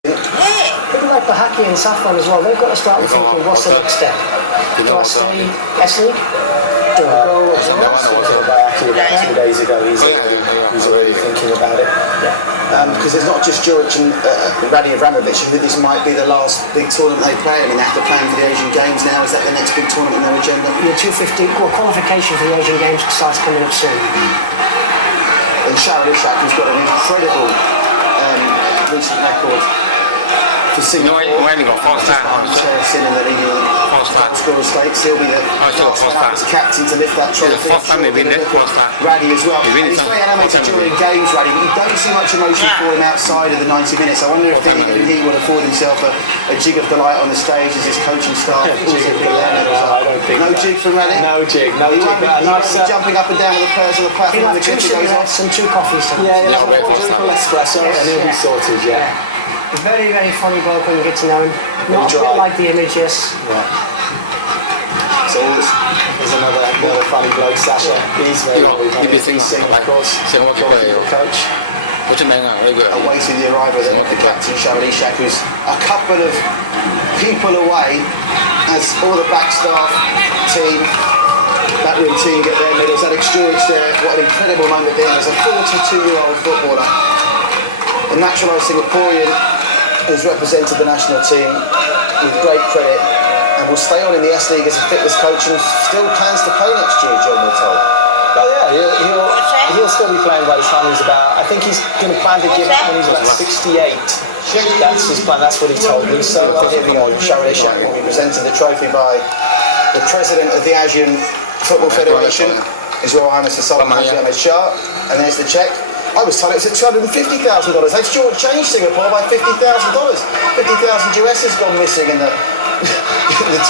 People like the hockey and softball as well, they've got to start thinking, what's the next step? Do I stay S-League? Do I go abroad? About Aki about 2 days ago, he's already thinking about it. Because it's not just Djuric and Radi Abramovich. You think this might be the last big tournament they play? I mean, after playing for the Asian Games now, is that the next big tournament on their agenda? The 250 qualification for the Asian Games starts coming up soon. And Sharon Ishak, who's got an incredible recent record for Singapore. No, he got first time. Chelsea in the league scorer stakes. He'll be the last captain to lift that trophy. The first time they win it, first time. Radi as well. And he's very animated during games, Radi, but you don't see much emotion for him outside of the 90 minutes. I wonder if even he would afford himself a jig of delight on the stage as his coaching staff. I don't think no jig from Radi? No jig. He won't be jumping up and down with the players on the platform when the kicker goes off. Some 2 coffees. Yeah, espresso, and he'll be sorted, Very, very funny bloke when you get to know him. Not a bit like the image, yes. Yeah. So there's another funny bloke, Sasha. He's very funny. Of course, coach. Awaiting the arrival of the captain, Sharon Ishak, who's a couple of people away as all the back staff team, backroom team get their medals. Alex Djuric there, what an incredible moment there as a 42-year-old footballer, a naturalised Singaporean who's represented the national team with great credit and will stay on in the S League as a fitness coach and still plans to play next year, John, we're told. Oh yeah, he'll still be playing by the time he's about, I think he's going to plan to give it when he's about 68. That's his plan, that's what he told me. So giving on Sharon Ishak will be presented the trophy by the president of the Asian Football Federation, His Royal Highness the Sultan Ahmed Shah, and there's the cheque. I was told it was at $250,000. They've changed Singapore by $50,000. 50,000 US has gone missing in the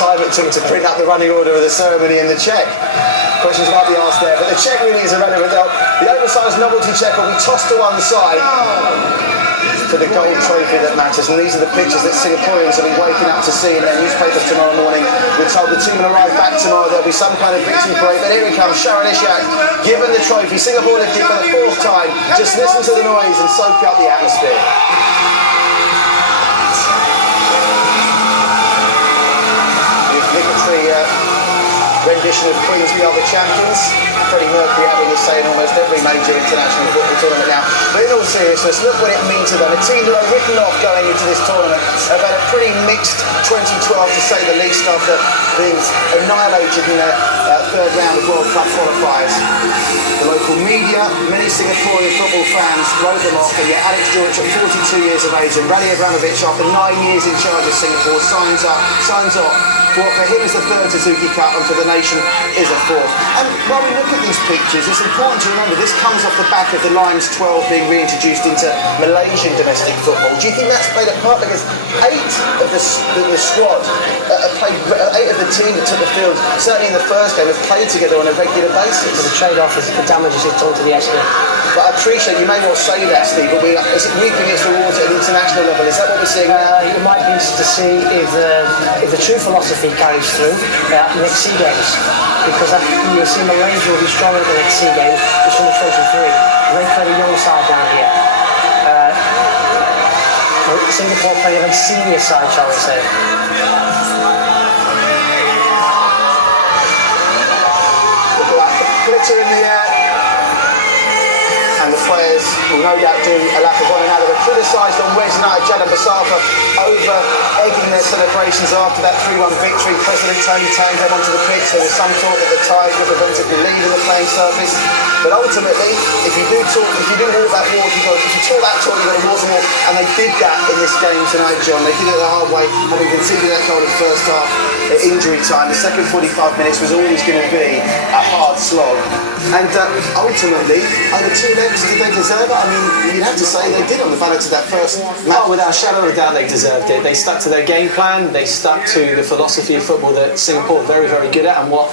time it took to print up the running order of the ceremony and the cheque. Questions might be asked there, but the cheque really is irrelevant. The oversized novelty cheque will be tossed to one side for the gold trophy that matters. And these are the pictures that Singaporeans will be waking up to see in their newspapers tomorrow morning. We're told the team will arrive back tomorrow. There'll be some kind of victory parade. But here he comes, Sharon Ishak, given the trophy. Singapore lifted for the 4th time. Just listen to the noise and soak up the atmosphere. Obligatory rendition of Queensby are the champions. Freddie Mercury having his say in almost every major international football tournament now. But in all seriousness, look what it means to them. A team that are written off going into this tournament have had a pretty mixed 2012 to say the least after being annihilated in their 3rd round of World Cup qualifiers. The local media, many Singaporean football fans wrote them off, and yet Alex Djuric at 42 years of age and Radi Abramovich after 9 years in charge of Singapore signs off. What for him is the 3rd Suzuki Cup and for the nation is a 4th. And while we look at these pictures, it's important to remember this comes off the back of the Lions 12 being reintroduced into Malaysian domestic football. Do you think that's played a part? Because 8 of the squad have played, 8 of the team that took the field, certainly in the first game, have played together on a regular basis. The trade-off is the damages it's done to the SD. But I appreciate, you may well say that, Steve, but is it reaping its rewards at an international level? Is that what we're seeing now? It might be interesting to see if the true philosophy carries through at the next SEA Games, because you'll see Malaysia will be strong at the next SEA Games. It's under 23. They play the young side down here. Singapore play a very senior side, shall we say. Look at that, the glitter in the air. And the players will no doubt do a lap of one another. They're criticised on Wednesday night, Jadon Basafa over egging their celebrations after that 3-1 victory. President Tony Tang came onto the pitch. There was some talk that the tide would prevent it from leaving the playing surface. But ultimately, if you do walk that walk, if you talk that talk, you've got to walk the walk. And they did that in this game tonight, John. They did it the hard way, having conceded that goal in the first half at injury time. The second 45 minutes was always going to be a hard slog. And ultimately, over 2 legs, did they deserve it? I mean, you'd have to say they did on the balance of that first match. Without a shadow of a doubt, they deserved it. They stuck to their game plan. They stuck to the philosophy of football that Singapore are very, very good at, and what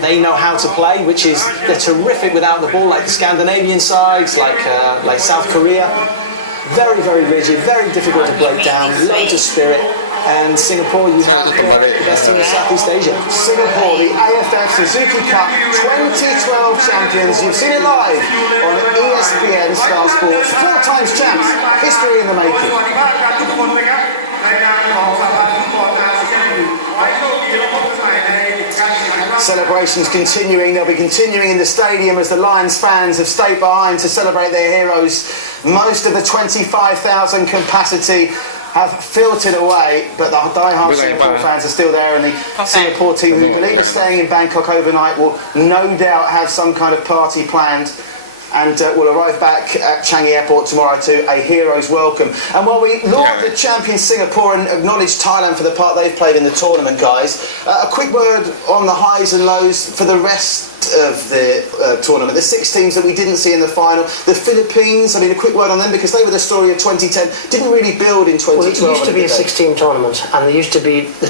they know how to play, which is they're terrific without the ball, like the Scandinavian sides, like South Korea. very, very rigid, very difficult to break down, loads of spirit. And Singapore, you know, the best team in Southeast Asia. Singapore, the AFF Suzuki Cup 2012 champions. You've seen it live on ESPN Star Sports. 4 times champs. History in the making. Celebrations continuing. They'll be continuing in the stadium as the Lions fans have stayed behind to celebrate their heroes. Most of the 25,000 capacity have filtered away, but the die-hard Singapore fans are still there, and the Singapore team, who believe are staying in Bangkok overnight, will no doubt have some kind of party planned, and will arrive back at Changi Airport tomorrow to a hero's welcome. And while we laud the champion Singapore and acknowledge Thailand for the part they've played in the tournament, guys, a quick word on the highs and lows for the rest of the tournament. The 6 teams that we didn't see in the final. The Philippines, I mean, a quick word on them, because they were the story of 2010. Didn't really build in 2012. Well, it used to be a 6-team tournament, and there used to be the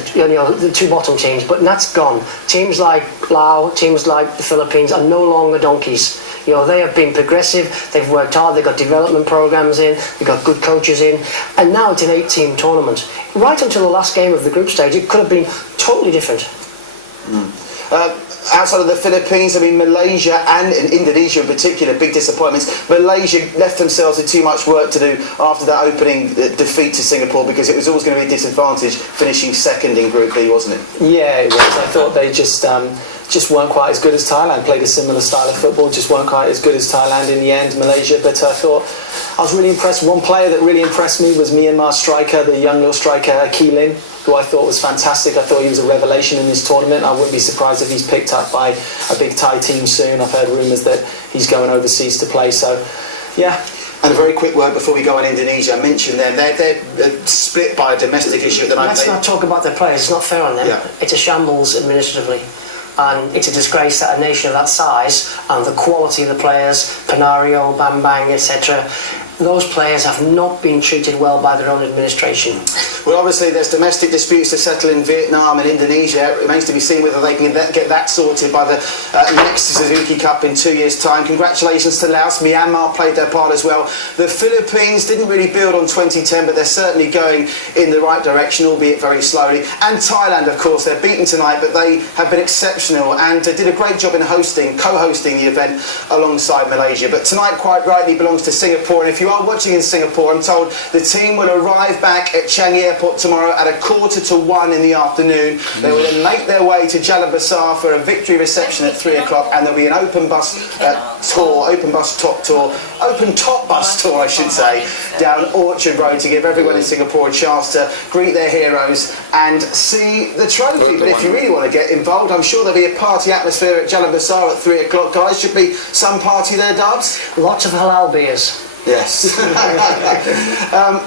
2 bottom teams, but that's gone. Teams like Laos, teams like the Philippines are no longer donkeys. They have been progressive, they've worked hard, they've got development programs in, they've got good coaches in, and now it's an 8-team tournament. Right until the last game of the group stage, it could have been totally different. Outside of the Philippines, I mean, Malaysia and Indonesia in particular, big disappointments. Malaysia left themselves with too much work to do after that opening defeat to Singapore, because it was always going to be a disadvantage finishing second in Group B, wasn't it? Yeah, it was. I thought they just weren't quite as good as Thailand. Played a similar style of football, just weren't quite as good as Thailand in the end, Malaysia. But I thought I was really impressed. One player that really impressed me was Myanmar striker, the young little striker, Kee Lim, who I thought was fantastic. I thought he was a revelation in this tournament. I wouldn't be surprised if he's picked up by a big Thai team soon. I've heard rumours that he's going overseas to play. So, yeah. And a very quick word before we go on Indonesia. I mentioned them. They're split by a domestic issue at the moment. Let's not talk about their players. It's not fair on them. Yeah. It's a shambles administratively. And it's a disgrace that a nation of that size and the quality of the players, Panario, Bambang, etc., those players have not been treated well by their own administration. Well, obviously there's domestic disputes to settle in Vietnam and Indonesia. It remains to be seen whether they can get that sorted by the next Suzuki Cup in 2 years' time. Congratulations to Laos. Myanmar played their part as well. The Philippines didn't really build on 2010, but they're certainly going in the right direction, albeit very slowly. And Thailand, of course, they're beaten tonight, but they have been exceptional and did a great job in co-hosting the event alongside Malaysia. But tonight, quite rightly, belongs to Singapore. And if you are watching in Singapore, I'm told the team will arrive back at Changi Airport tomorrow at 1:45 in the afternoon. They will then make their way to Jalan-Besar for a victory reception at 3 o'clock, and there'll be an open top bus tour, I should say, down Orchard Road to give everyone in Singapore a chance to greet their heroes and see the trophy. But if you really want to get involved, I'm sure there'll be a party atmosphere at Jalan-Besar at 3 o'clock, guys. Should be some party there, Dubs? Lots of halal beers. Yes.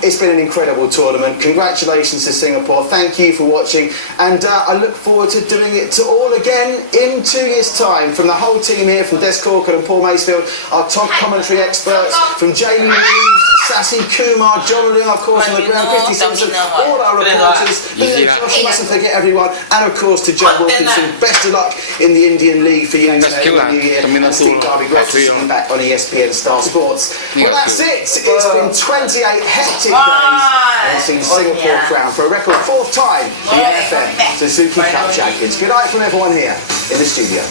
It's been an incredible tournament. Congratulations to Singapore. Thank you for watching, and I look forward to doing it to all again in 2 years' time. From the whole team here, from Des Corker and Paul Macefield, our top commentary experts, from Jamie Reeves, Sassy Kumar, John Leung, of course, on the ground, Christy Simpson, all our reporters, Josh, mustn't forget everyone, and of course to John Wilkinson. Best of luck in the Indian League for you in the new year. And Steve Darby, great to see you back on ESPN Star Sports. Well, that's it. It's been 28 hectic days, and we've seen Singapore crowned for a record 4th time the AFF Suzuki Cup champions. Good night from everyone here in the studio.